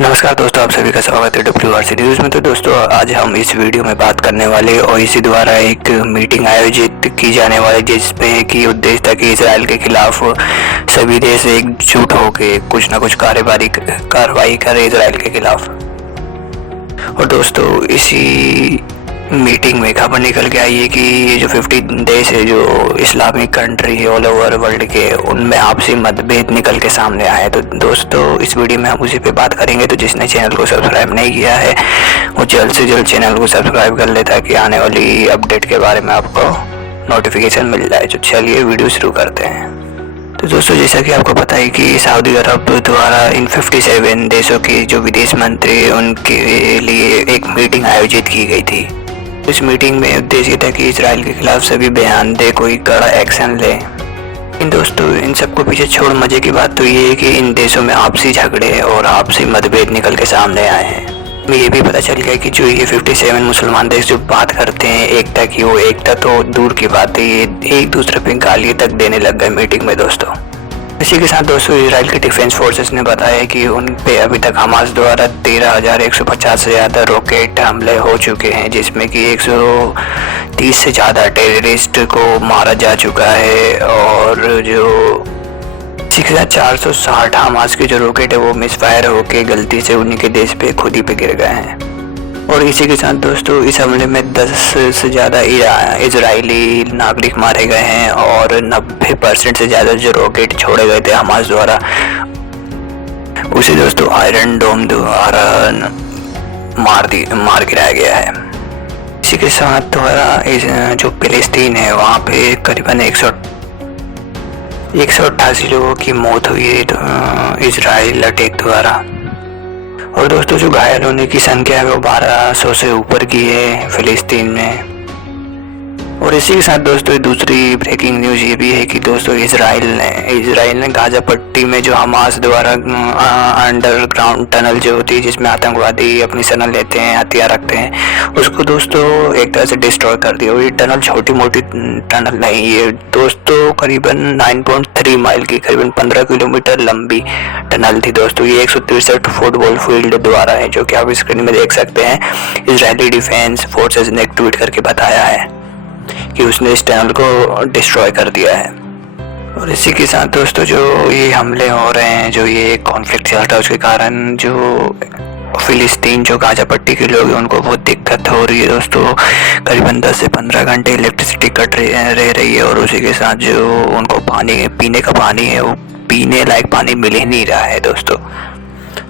नमस्कार दोस्तों, आप सभी का स्वागत है WRC न्यूज़ में। तो दोस्तों, आज हम इस वीडियो में बात करने वाले ओआईसी द्वारा एक मीटिंग आयोजित की जाने वाली, जिसपे की उद्देश्य था कि इसराइल के खिलाफ सभी देश एकजुट होकर कुछ न कुछ कार्रवाई करे इसराइल के खिलाफ। और दोस्तों, इसी मीटिंग में खबर निकल के आई है कि ये जो 50 देश है, जो इस्लामिक कंट्री है ऑल ओवर वर्ल्ड के, उनमें आपसी मतभेद निकल के सामने आए। तो दोस्तों, इस वीडियो में हम उसी पे बात करेंगे। तो जिसने चैनल को सब्सक्राइब नहीं किया है वो जल्द से जल्द चैनल को सब्सक्राइब कर ले, ताकि आने वाली अपडेट के बारे में आपको नोटिफिकेशन मिल जाए। तो चलिए वीडियो शुरू करते हैं। तो दोस्तों, जैसा कि आपको पता है कि सऊदी अरब द्वारा इन 57 देशों के जो विदेश मंत्री, उनके लिए एक मीटिंग आयोजित की गई थी। इस मीटिंग में उद्देश्य था कि इसराइल के खिलाफ सभी बयान दे, कोई कड़ा एक्शन ले। इन दोस्तों, इन सबको पीछे छोड़ मजे की बात तो ये है कि इन देशों में आपसी झगड़े और आपसी मतभेद निकल के सामने आए हैं। हमें ये भी पता चल गया कि जो ये 57 मुसलमान देश जो बात करते हैं एकता की, वो एकता तो दूर की बात है, ये एक दूसरे पे गाली तक देने लग गए मीटिंग में दोस्तों। इसी के साथ दोस्तों, इसराइल के डिफेंस फोर्सेस ने बताया कि उन पे अभी तक हमास द्वारा 13,150 से ज़्यादा रॉकेट हमले हो चुके हैं, जिसमें कि 130 से ज़्यादा टेररिस्ट को मारा जा चुका है। और जो 460 हमास के जो रॉकेट है वो मिसफायर होके गलती से उन्हीं के देश पे खुद ही पे गिर गए हैं। और इसी के साथ दोस्तों, इस हमले में 10 से ज़्यादा इजरायली नागरिक मारे गए हैं और 90% से ज़्यादा जो रॉकेट छोड़े गए थे हमास द्वारा, उसे दोस्तों आयरन डोम द्वारा मार गिराया गया है। इसी के साथ द्वारा जो फिलिस्तीन है, वहाँ पे करीबन 188 लोगों की मौत हुई है इजराइल अटैक द्वारा। और दोस्तों, जो घायल होने की संख्या है वो 1200 से ऊपर की है फिलिस्तीन में। और इसी के साथ दोस्तों, दूसरी ब्रेकिंग न्यूज़ ये भी है कि दोस्तों, इजराइल ने गाजा पट्टी में जो हमास द्वारा अंडरग्राउंड टनल जो होती है, जिसमें आतंकवादी अपनी शरण लेते हैं, हथियार रखते हैं, उसको दोस्तों एक तरह से डिस्ट्रॉय कर दिया। और ये टनल छोटी मोटी टनल नहीं, ये दोस्तों करीबन 9.3 माइल की, करीबन 15 किलोमीटर लंबी टनल थी दोस्तों। ये 163 फुटबॉल फील्ड द्वारा है, जो कि आप स्क्रीन में देख सकते हैं। इजरायली डिफेंस फोर्सेज ने एक ट्वीट करके बताया है कि उसने इस टनल को डिस्ट्रॉय कर दिया है। और इसी के साथ दोस्तों, जो ये हमले हो रहे हैं, जो ये कॉन्फ्लिक्ट चल रहा है, उसके कारण जो फिलिस्तीन जो गाजा पट्टी के लोग हैं, उनको बहुत दिक्कत हो रही है दोस्तों। करीबन 10 से 15 घंटे इलेक्ट्रिसिटी कट रह रही है। और उसी के साथ जो उनको पानी, पीने का पानी है, वो पीने लायक पानी मिल ही नहीं रहा है दोस्तों।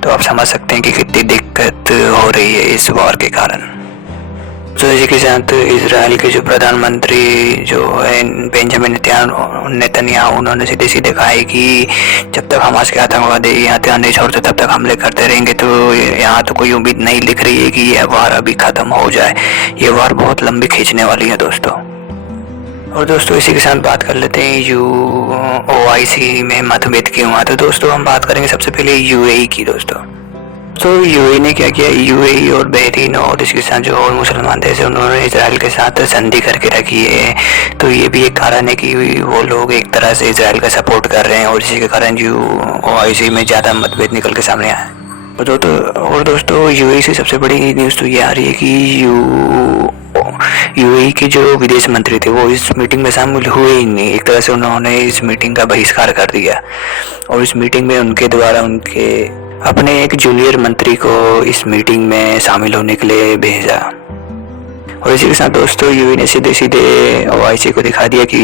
तो आप समझ सकते हैं कि कितनी दिक्कत हो रही है इस वॉर के कारण। तो इसी के साथ इसराइल के जो प्रधानमंत्री जो है बेंजामिन नेतन्याहू, उन्होंने सीधे कहा है कि जब तक हमास के आतंकवादी हथियार नहीं छोड़ते तब तक हमले करते रहेंगे। तो यहाँ तो कोई उम्मीद नहीं दिख रही है कि यह वार अभी ख़त्म हो जाए। ये वार बहुत लंबी खींचने वाली है दोस्तों। और दोस्तों, इसी के साथ बात कर लेते हैं ओआईसी में मतभेद क्यों हुआ। तो दोस्तों, हम बात करेंगे सबसे पहले यूएई की दोस्तों। तो यूएई ने क्या किया, यूएई और बहरीन और इसके साथ जो और मुसलमान देश है, उन्होंने इसराइल के साथ संधि करके रखी है। तो ये भी एक कारण है कि वो लोग एक तरह से इसराइल का सपोर्ट कर रहे हैं, और इसी के कारण जो ओआईसी में ज़्यादा मतभेद निकल के सामने आया। और दोस्तों, यूएई से सबसे बड़ी न्यूज़ तो ये आ रही है कि यूएई के जो विदेश मंत्री थे वो इस मीटिंग में शामिल हुए ही नहीं। एक तरह से उन्होंने इस मीटिंग का बहिष्कार कर दिया, और इस मीटिंग में उनके द्वारा उनके अपने एक जूनियर मंत्री को इस मीटिंग में शामिल होने के लिए भेजा। और इसी के साथ दोस्तों, यूएई ने सीधे ओआईसी को दिखा दिया कि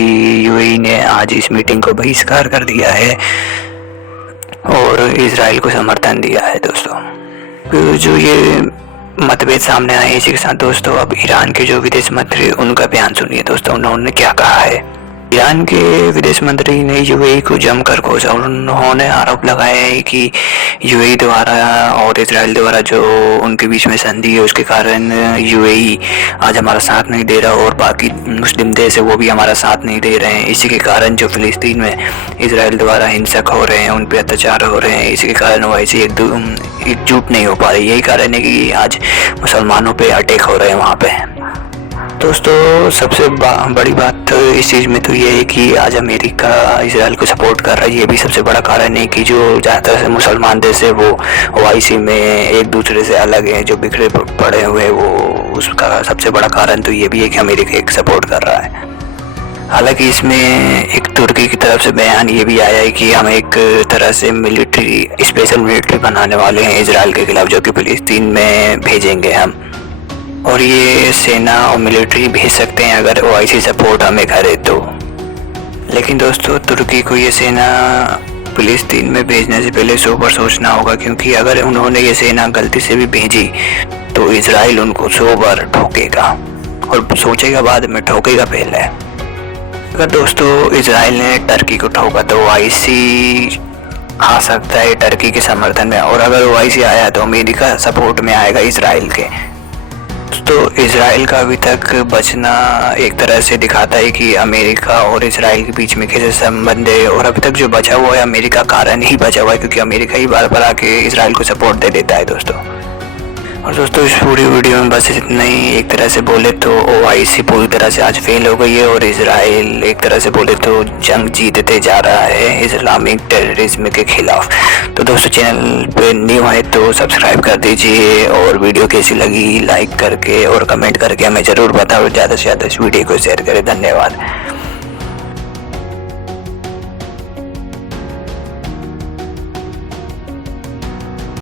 यूएई ने आज इस मीटिंग को बहिष्कार कर दिया है और इजराइल को समर्थन दिया है दोस्तों। तो जो ये मतभेद सामने आए, इसी के साथ दोस्तों, अब ईरान के जो विदेश मंत्री, उनका बयान सुनिए दोस्तों, उन्होंने क्या कहा है। ईरान के विदेश मंत्री ने यूएई को जमकर कोसा। उन्होंने आरोप लगाया है कि यूएई द्वारा और इजराइल द्वारा जो उनके बीच में संधि है, उसके कारण यूएई आज हमारा साथ नहीं दे रहा, और बाकी मुस्लिम देश है वो भी हमारा साथ नहीं दे रहे हैं। इसी के कारण जो फिलिस्तीन में इजराइल द्वारा हिंसक हो रहे हैं, उन पर अत्याचार हो रहे हैं, इसी के कारण ओआईसी एकजुट नहीं हो पा रही। यही कारण है कि आज मुसलमानों पर अटैक हो रहे हैं वहाँ पे। दोस्तों सबसे बड़ी बात तो इस चीज़ में तो ये है कि आज अमेरिका इजराइल को सपोर्ट कर रहा है। ये भी सबसे बड़ा कारण है कि जो ज़्यादातर से मुसलमान देश है वो ओआईसी में एक दूसरे से अलग हैं, जो बिखरे पड़े हुए, वो उसका सबसे बड़ा कारण तो ये भी है कि अमेरिका एक सपोर्ट कर रहा है। हालांकि इसमें एक तुर्की की तरफ से बयान ये भी आया है कि हम एक तरह से स्पेशल मिलिट्री बनाने वाले हैं इजराइल के खिलाफ, जो कि फिलिस्तीन में भेजेंगे हम, और ये सेना और मिलिट्री भेज सकते हैं अगर ओआईसी सपोर्ट हमें करे तो। लेकिन दोस्तों तुर्की को ये सेना फिलिस्तीन में भेजने से पहले 100 बार सोचना होगा, क्योंकि अगर उन्होंने ये सेना गलती से भी भेजी तो इजराइल उनको 100 बार ठोकेगा, और सोचेगा बाद में, ठोकेगा पहले। अगर दोस्तों इजराइल ने टर्की को ठोका तो ओआईसी आ सकता है टर्की के समर्थन में, और अगर ओआईसी आया तो अमेरिका सपोर्ट में आएगा इजराइल के। तो इजराइल का अभी तक बचना एक तरह से दिखाता है कि अमेरिका और इजराइल के बीच में कैसे संबंध है, और अभी तक जो बचा हुआ है अमेरिका कारण ही बचा हुआ है, क्योंकि अमेरिका ही बार बार आके इजराइल को सपोर्ट दे देता है दोस्तों। और दोस्तों इस पूरी वीडियो में बस इतना ही। एक तरह से बोले तो ओआईसी पूरी तरह से आज फेल हो गई है, और इजराइल एक तरह से बोले तो जंग जीतते जा रहा है इस्लामिक टेररिज्म के खिलाफ। तो दोस्तों चैनल पे न्यू है तो सब्सक्राइब कर दीजिए, और वीडियो कैसी लगी लाइक करके और कमेंट करके हमें ज़रूर बताओ। ज़्यादा से ज़्यादा इस वीडियो को शेयर करें। धन्यवाद।